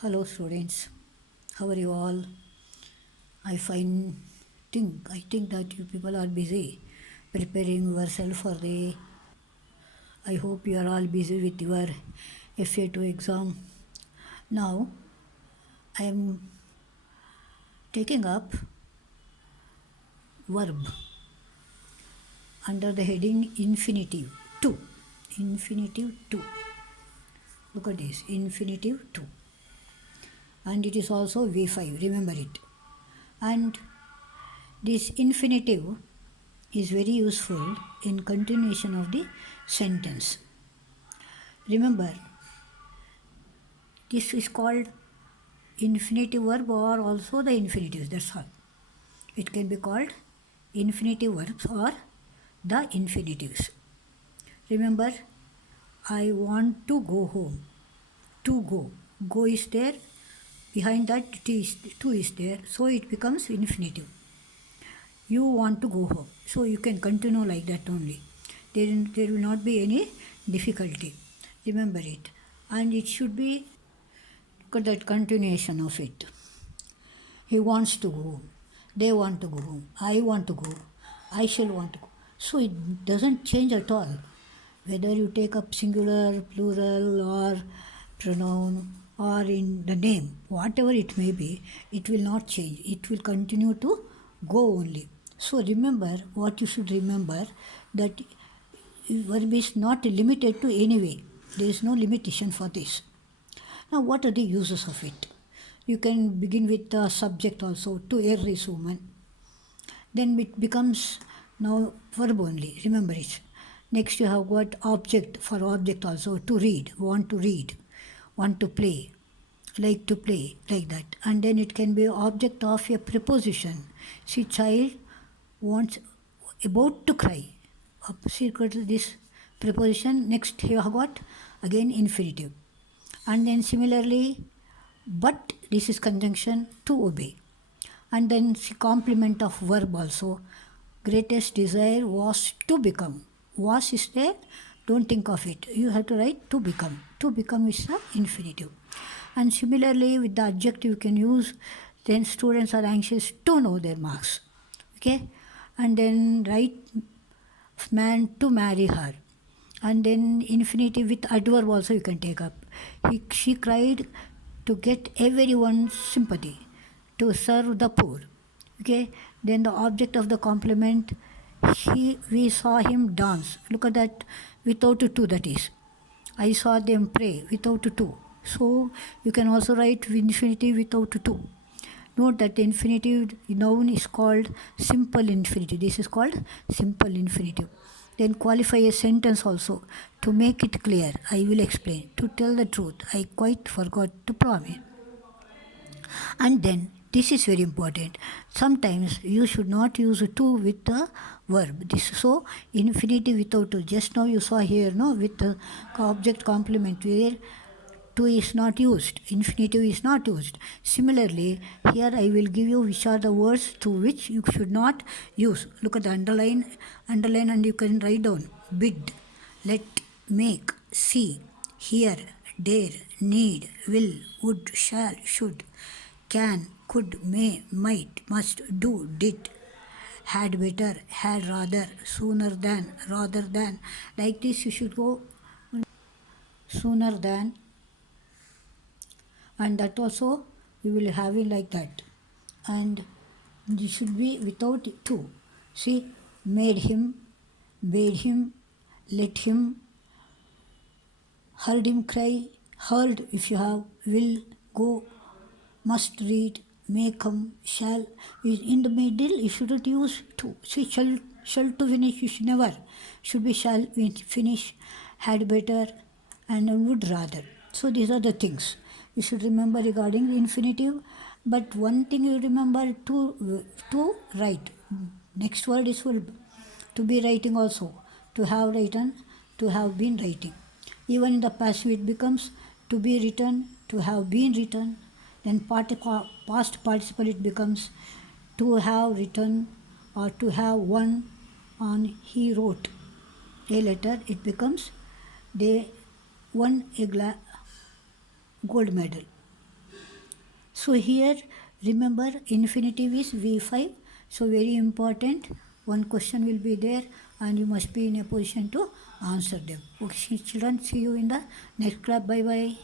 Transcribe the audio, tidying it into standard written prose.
Hello students, how are you all? I think that you people are busy preparing yourself for the. I hope you are all busy with your FA2 exam. Now I am taking up verb under the heading infinitive 2. Infinitive 2. Look at this, infinitive 2. And it is also V5, remember it. And this infinitive is very useful in continuation of the sentence. Remember, this is called infinitive verb or also the infinitives, that's all. It can be called infinitive verbs or the infinitives. Remember, I want to go home. To go. Go is there, behind that to is there, so it becomes infinitive. You want to go home, so you can continue like that only. There will not be any difficulty. Remember it. And it should be, look at that continuation of it. He wants to go home. They want to go home. I want to go. I shall want to go. So it doesn't change at all. Whether you take up singular, plural, or pronoun, or in the name, whatever it may be, it will not change. It will continue to go only. So remember, what you should remember, that verb is not limited to any way. There is no limitation for this. Now, what are the uses of it? You can begin with the subject also, to err is woman. Then it becomes now verb only, remember it. Next you have got object, for object also, to read, want to play, like to play, like that. And then it can be object of a preposition. See, child wants, about to cry. See, this preposition. Next you have got again infinitive. And then similarly, but this is conjunction, to obey. And then complement of verb also. Greatest desire was to become. Was is there, don't think of it. You have to write to become. To become is the infinitive. And similarly with the adjective you can use, then students are anxious to know their marks. Okay? And then write man to marry her. And then infinitive with adverb also you can take up. She cried to get everyone's sympathy, to serve the poor. Okay? Then the object of the complement, we saw him dance. Look at that, without a to, that is. I saw them pray, without a to. So you can also write infinitive without a to. Note that the infinitive noun is called simple infinitive. This is called simple infinitive. Then qualify a sentence also. To make it clear, I will explain. To tell the truth, I quite forgot to promise. And then, this is very important. Sometimes you should not use to with the verb. So, infinitive without to. Just now you saw here, no, with the object complement, where to is not used, infinitive is not used. Similarly, here I will give you which are the words to which you should not use. Look at the underline, and you can write down. Bid, let, make, see, hear, dare, need, will, would, shall, should, can, could, may, might, must, do, did, had better, had rather, sooner than, rather than. Like this you should go sooner than, and that also you will have it like that. And this should be without to. See, made him, bade him, let him, heard him cry, heard if you have, will, go, must read, may come, shall. In the middle you shouldn't use to. See, shall to finish you should never. Should be shall finish, had better, and would rather. So these are the things you should remember regarding the infinitive. But one thing you remember, to write. Next word is will. To be writing also. To have written, to have been writing. Even in the passive it becomes to be written, to have been written. Then past participle it becomes to have written, or to have won on he wrote a letter. It becomes they won a gold medal. So here remember infinitive is V5. So very important. One question will be there and you must be in a position to answer them. Okay children, see you in the next class. Bye bye.